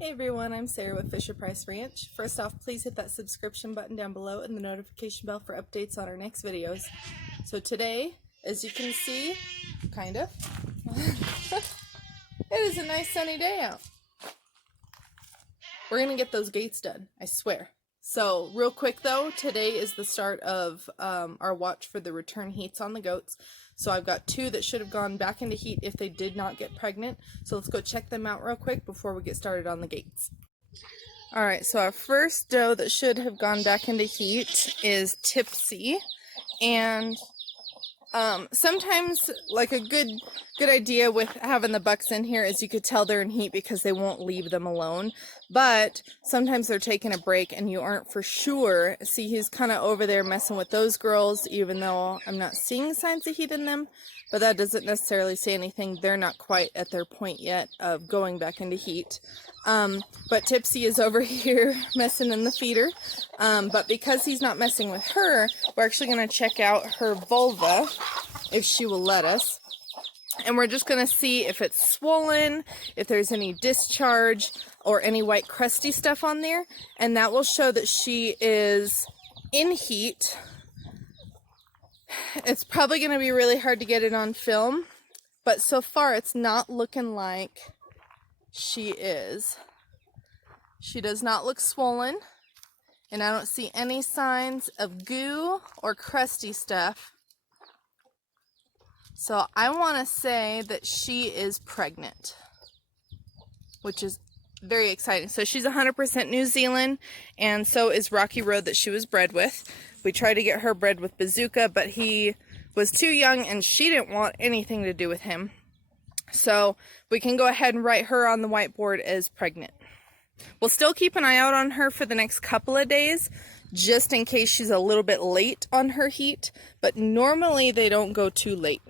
Hey everyone, I'm Sarah with Fisher Price Ranch. First off, please hit that subscription button down below and the notification bell for updates on our next videos. So today, as you can see, kind of, it is a nice sunny day out. We're going to get those gates done, I swear. So real quick though, today is the start of our watch for the return heats on the goats. So I've got two that should have gone back into heat if they did not get pregnant. So let's go check them out real quick before we get started on the gates. Alright, so our first doe that should have gone back into heat is Tipsy. And sometimes like a good idea with having the bucks in here is you could tell they're in heat because they won't leave them alone, but sometimes they're taking a break and you aren't for sure. See, he's kind of over there messing with those girls, even though I'm not seeing signs of heat in them, but that doesn't necessarily say anything. They're not quite at their point yet of going back into heat. But Tipsy is over here messing in the feeder, but because he's not messing with her, we're actually going to check out her vulva, if she will let us, and we're just going to see if it's swollen, if there's any discharge, or any white crusty stuff on there, and that will show that she is in heat. It's probably going to be really hard to get it on film, but so far it's not looking like she is. She does not look swollen, and I don't see any signs of goo or crusty stuff. So I want to say that she is pregnant, which is very exciting. So she's 100% New Zealand, and so is Rocky Road that she was bred with. We tried to get her bred with Bazooka, but he was too young and she didn't want anything to do with him. So we can go ahead and write her on the whiteboard as pregnant. We'll still keep an eye out on her for the next couple of days, just in case she's a little bit late on her heat, but normally they don't go too late.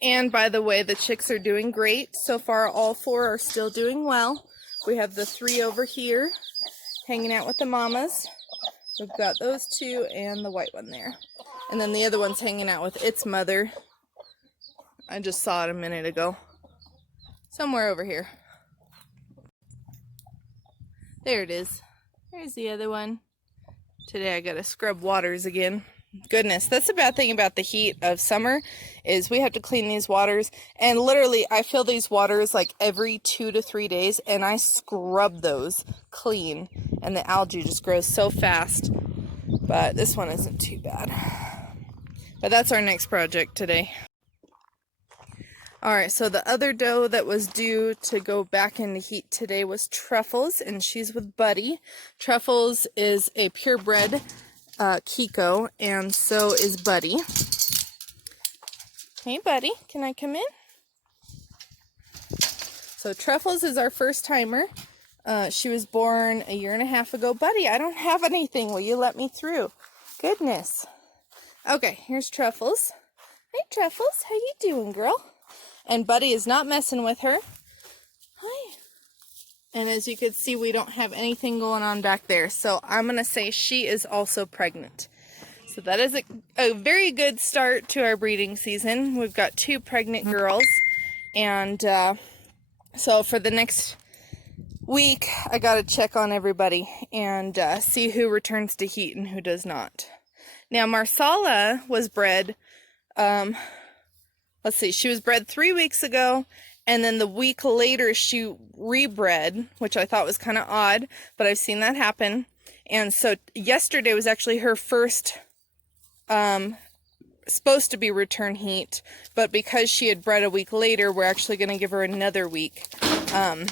And by the way, the chicks are doing great. So far, all four are still doing well. We have the three over here hanging out with the mamas. We've got those two and the white one there. And then the other one's hanging out with its mother. I just saw it a minute ago. Somewhere over here. There it is. There's the other one. Today I gotta scrub waters again. Goodness, that's the bad thing about the heat of summer, is we have to clean these waters, and literally I fill these waters like every 2 to 3 days, and I scrub those clean, and the algae just grows so fast. But this one isn't too bad. But that's our next project today. Alright, so the other doe that was due to go back into heat today was Truffles, and she's with Buddy. Truffles is a purebred Kiko, and so is Buddy. Hey Buddy, can I come in? So Truffles is our first timer. She was born a year and a half ago. Buddy, I don't have anything. Will you let me through? Goodness. Okay, here's Truffles. Hey Truffles, how you doing, girl? And Buddy is not messing with her. Hi. And as you can see, we don't have anything going on back there. So I'm going to say she is also pregnant. So that is a very good start to our breeding season. We've got two pregnant girls. And so for the next week, I got to check on everybody and see who returns to heat and who does not. Now, Marsala was bred, let's see, she was bred 3 weeks ago. And then the week later, she rebred, which I thought was kind of odd, but I've seen that happen. And so yesterday was actually her first, supposed to be return heat, but because she had bred a week later, we're actually going to give her another week. All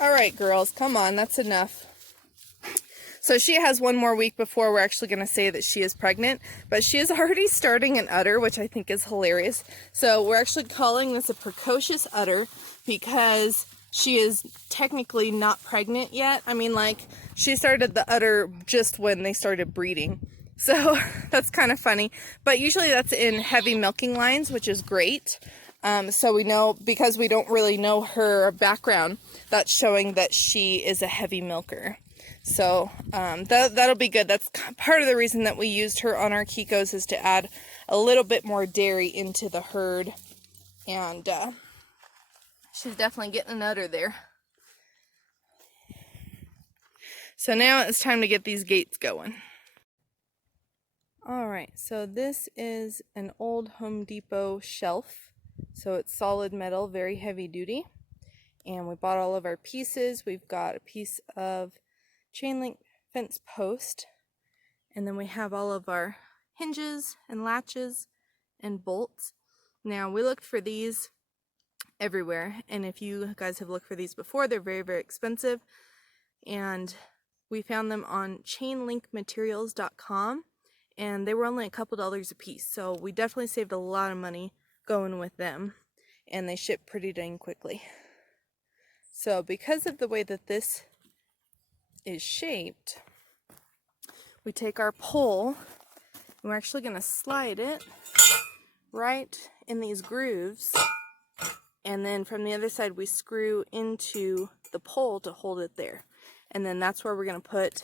right, girls, come on, that's enough. So she has one more week before we're actually going to say that she is pregnant, but she is already starting an udder, which I think is hilarious. So we're actually calling this a precocious udder because she is technically not pregnant yet. I mean, like, she started the udder just when they started breeding. So that's kind of funny, but usually that's in heavy milking lines, which is great. So we know, because we don't really know her background, that's showing that she is a heavy milker. So that'll be good. That's part of the reason that we used her on our Kikos, is to add a little bit more dairy into the herd. And She's definitely getting an udder there. So now it's time to get these gates going. All right, so this is an old Home Depot shelf. So it's solid metal, very heavy duty. And we bought all of our pieces. We've got a piece of chain link fence post. And then we have all of our hinges and latches and bolts. Now we looked for these everywhere. And if you guys have looked for these before, they're very, very expensive. And we found them on chainlinkmaterials.com. And they were only a couple dollars a piece, so we definitely saved a lot of money going with them, and they ship pretty dang quickly. So because of the way that this is shaped, we take our pole and we're actually going to slide it right in these grooves, and then from the other side we screw into the pole to hold it there, and then that's where we're going to put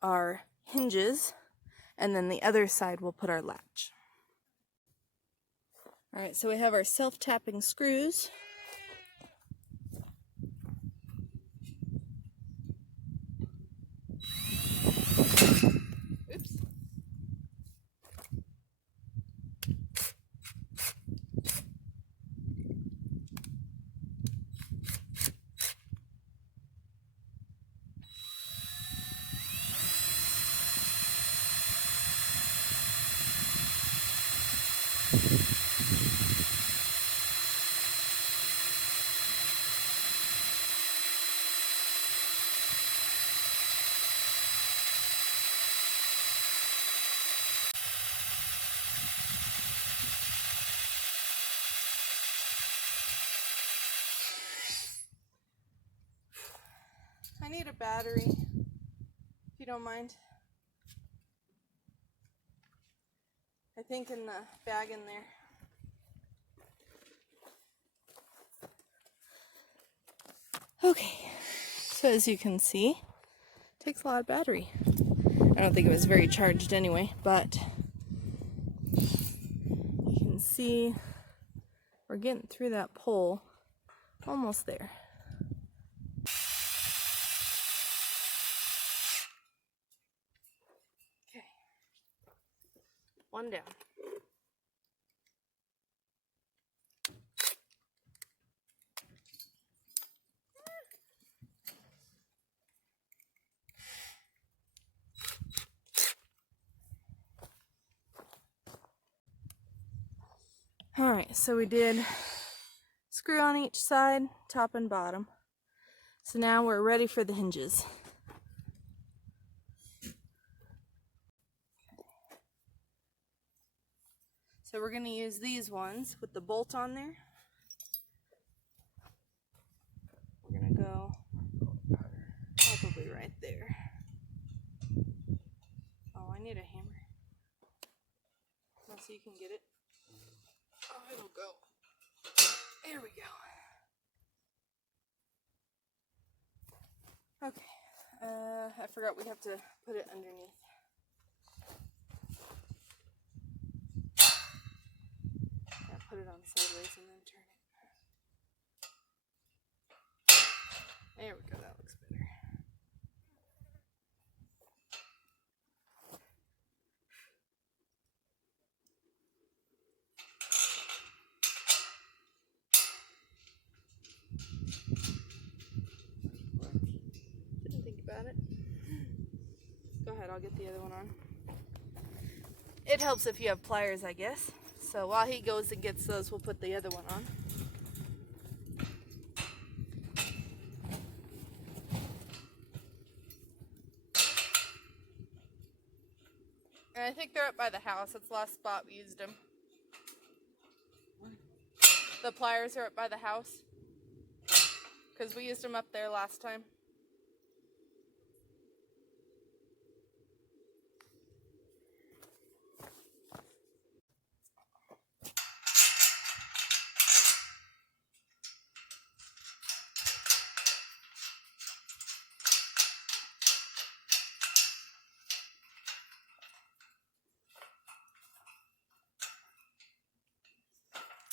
our hinges. And then the other side we'll put our latch. All right, so we have our self-tapping screws. Oops. I need a battery, if you don't mind. I think in the bag in there. Okay, so as you can see, it takes a lot of battery. I don't think it was very charged anyway, but you can see we're getting through that pole, almost there. Okay, one down. Alright, so we did screw on each side, top and bottom. So now we're ready for the hinges. So we're going to use these ones with the bolt on there. We're going to go probably right there. Oh, I need a hammer. So you can get it. Oh, it'll go. There we go. Okay. I forgot we have to put it underneath. Yeah, put it on sideways and then turn it. There we go, that looks better. Didn't think about it. Go ahead, I'll get the other one on. It helps if you have pliers, I guess. So while he goes and gets those, we'll put the other one on. And I think they're up by the house. That's the last spot we used them. The pliers are up by the house. Because we used them up there last time.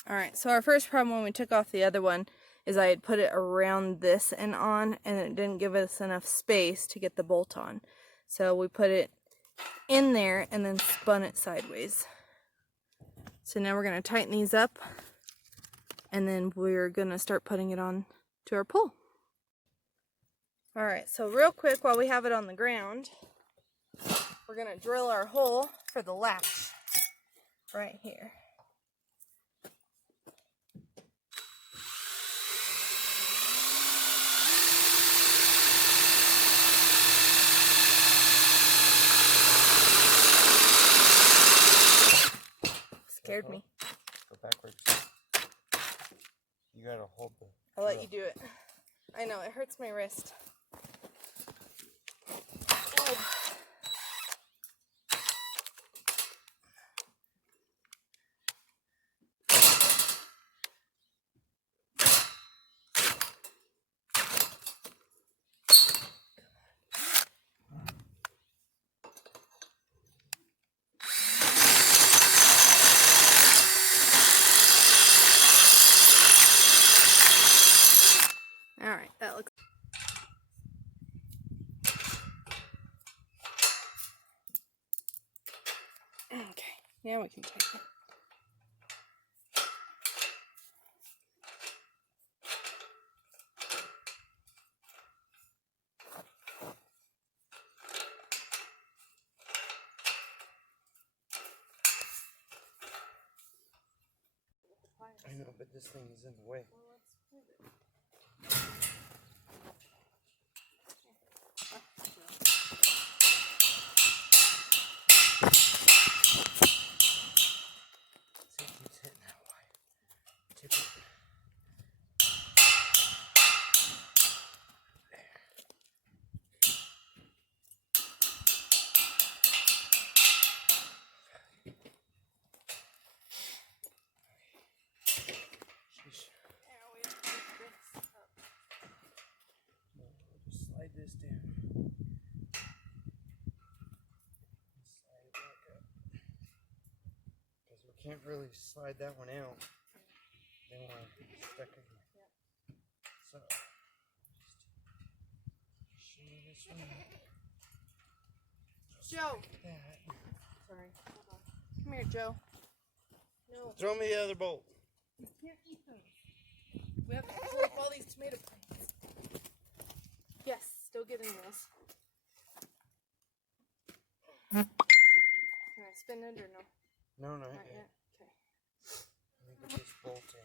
Alright, so our first problem when we took off the other one is I had put it around this and on, and it didn't give us enough space to get the bolt on. So we put it in there and then spun it sideways. So now we're going to tighten these up, and then we're going to start putting it on to our pole. Alright, so real quick while we have it on the ground, we're going to drill our hole for the latch right here. Scared me. Go backwards. You gotta hold the... I'll let you do it. I know, it hurts my wrist. Oh. Alright, that looks... Okay, now we can take it. I know, but this thing is in the way. Slide this down. Slide it back up. Because we can't really slide that one out. They want to be stuck in here. So, just shimmy this one out. Joe! Like that. Sorry, hold on. Come here, Joe. No. Throw me the other bolt. You can't eat them. We have to pull up all these tomato plants. Yes, still getting those. Can I spin it or no? No, not Not yet. yet. Okay. Let me get this bolt in.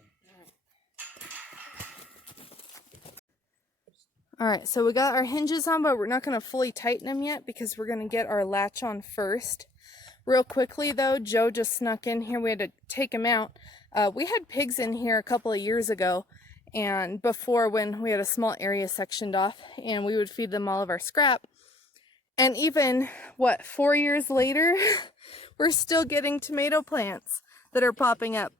Alright, so we got our hinges on, but we're not going to fully tighten them yet because we're going to get our latch on first. Real quickly though, Joe just snuck in here. We had to take him out. We had pigs in here a couple of years ago, and before, when we had a small area sectioned off, and we would feed them all of our scrap. And even, 4 years later, we're still getting tomato plants that are popping up.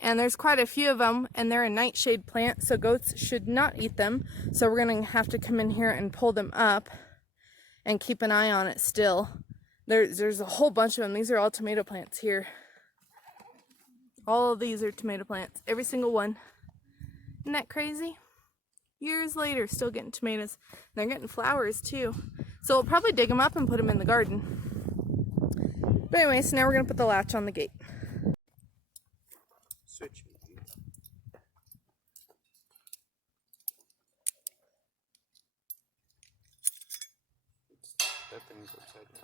And there's quite a few of them, and they're a nightshade plant, so goats should not eat them. So we're going to have to come in here and pull them up and keep an eye on it still. There's a whole bunch of them. These are all tomato plants here. All of these are tomato plants, every single one. Isn't that crazy? Years later, still getting tomatoes. They're getting flowers too. So we'll probably dig them up and put them in the garden. But anyway, so now we're going to put the latch on the gate. Switch. That thing's upside down.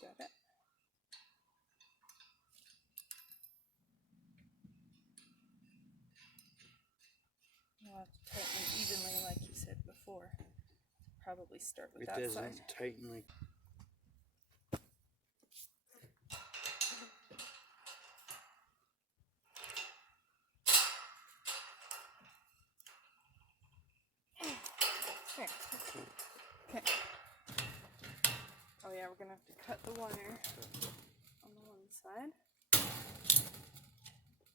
Got it. You'll have to tighten it evenly like you said before. Probably start with that side. It doesn't tighten like... Here. Okay. Oh yeah, we're gonna have to cut the wire on the one side.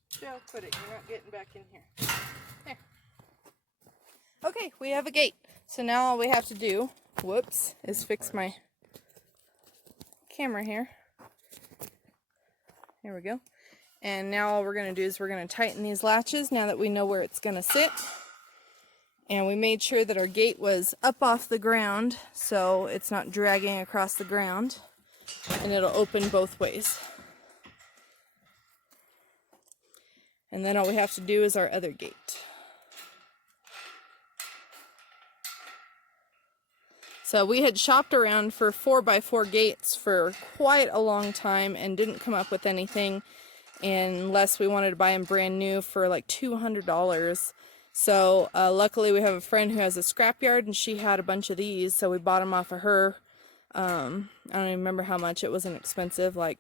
Joe, put it. You're not getting back in here. There. Okay, we have a gate. So now all we have to do, whoops, is fix my camera here. There we go. And now all we're going to do is we're going to tighten these latches now that we know where it's going to sit. And we made sure that our gate was up off the ground so it's not dragging across the ground. And it'll open both ways. And then all we have to do is our other gate. So we had shopped around for 4x4 gates for quite a long time and didn't come up with anything unless we wanted to buy them brand new for like $200. So luckily we have a friend who has a scrapyard and she had a bunch of these, so we bought them off of her. I don't even remember how much. It wasn't expensive, like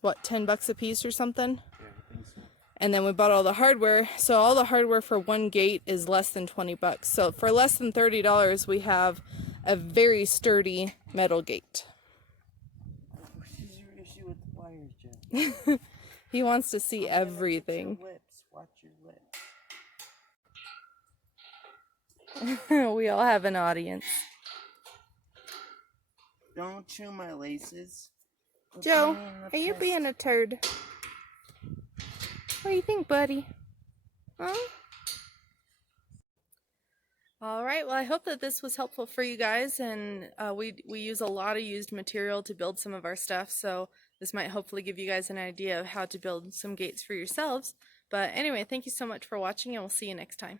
what, 10 bucks a piece or something? Yeah, I think so. And then we bought all the hardware. So all the hardware for one gate is less than 20 bucks. So for less than $30 we have a very sturdy metal gate. What is your issue with the wires, Jen? He wants to see everything. Your lips. Watch your lips. We all have an audience. Don't chew my laces. Joe, are you being a turd? What do you think, buddy? Huh? Alright, well I hope that this was helpful for you guys, and we use a lot of used material to build some of our stuff, so this might hopefully give you guys an idea of how to build some gates for yourselves. But anyway, thank you so much for watching, and we'll see you next time.